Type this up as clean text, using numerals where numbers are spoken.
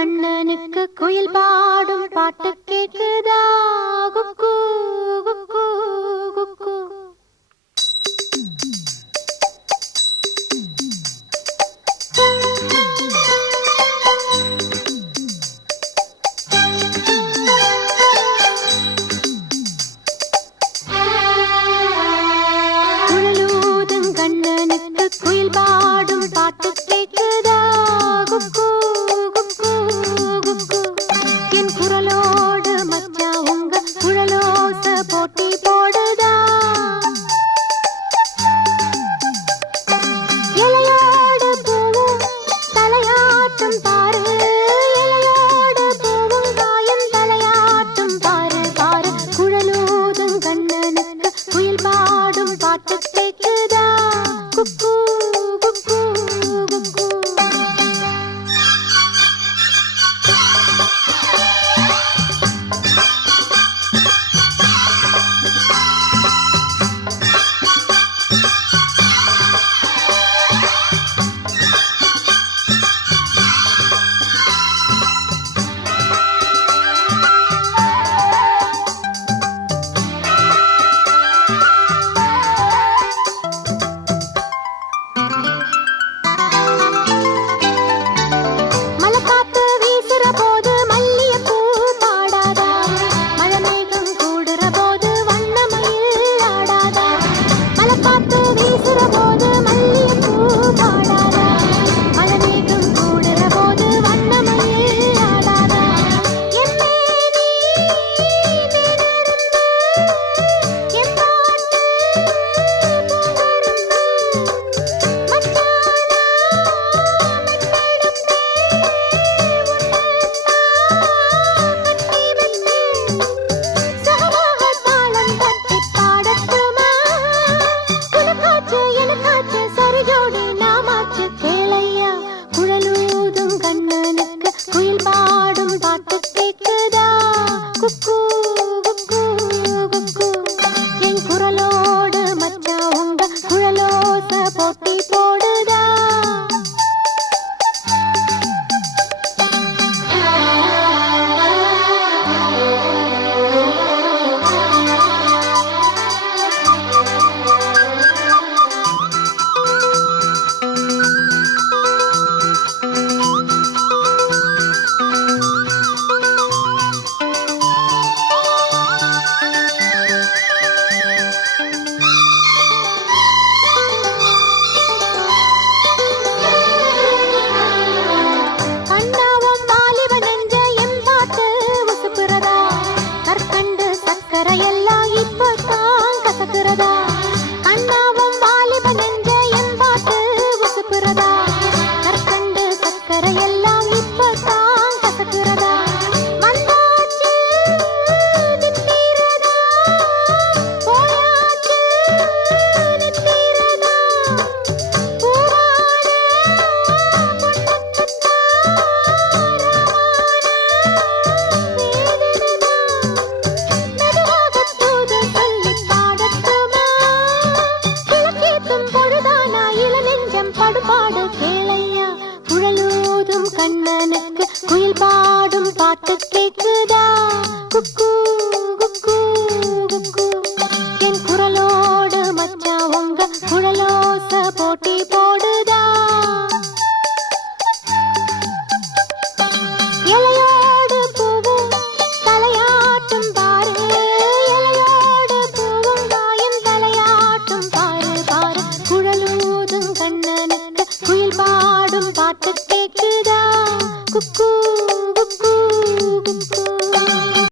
கண்ணனுக்கு குயில் பாடும் பாட்டு கேக்குதா? குக்கு குக்கு குக்கு. குழலூதும் கண்ணனுக்கு குயில் பாடும் பாட்டு கேக்குதா? குக்கு குக்கு குக்கு. என் குரலோடு மச்சா உங்க குழலோச போட்டி போடுதா? இலையோடு பூவும் தலையாட்டும் பாரு, இலையோடு பூவும் காயும் தலையாட்டும் பாரு பாரு. குழலூதும் கண்ணனுக்கு குயில் பாடும் பாட்டு கேக்குதா? குக்கு குக்கு குக்கு. மலைக்காத்து வீசுற போது மல்லிகைப்பூ பாடாதா? மழைமேகம் கூடுற போது வண்ணமயில் ஆடாதா? மலைக்காத்து வீசுற போது மல்லிகைப்பூ பாடாதா? மழைமேகம் கூடுற போது வண்ணமயில் ஆடாதா? என் மேனி நிழலிருந்து என் பாட்டு பூங்கொடுத்து மச்சானா குழலூதும் கண்ணனுக்கு குயில் பாடும் பாட்டு கேக்குதா? குக்கு குக்கு குக்கு. என் குரலோடு மச்சா உங்க குழலோச போட்டி போடுதா? கண்ணாவும் வாலிப நெஞ்ச எம்பாட்டு உசுப்புறதா? கற்கண்டு சக்கரை எல்லாம் இப்பதான் கசக்குறதா? கண்ணாவும் வாலிப நெஞ்ச எம்பாட்டு உசுப்புறதா? கற்கண்டு சக்கரை எல்லாம் இப்பதான் கசக்குறதா? வந்தாச்சு நிற்கிறதா? போயாச்சு நிற்கிறதா? பூவான பொண்ணுக்குத்தான் மெதுவாக தூது சொல்லி பாடட்டுமா? கிழக்கேத்தும் பொழுதானா இள நெஞ்சம் படுபாடு கேளையா? குழலூதும் கண்ணனுக்கு குயில் பாடும் பாட்டு கேக்குதா? குக்கு குக்கு குக்கு. என் குரலோடு மச்சா உங்க குழலோச போட்டி போடுதா? இலையோடு பூவும் தலையாட்டும் பாரு, இலையோடு பூவும் காயும் தலையாட்டும் பாரு பாரு. குழலூதும் கண்ணனுக்கு குயில் பாடும் பாட்டு கேக்குதா? குக்கு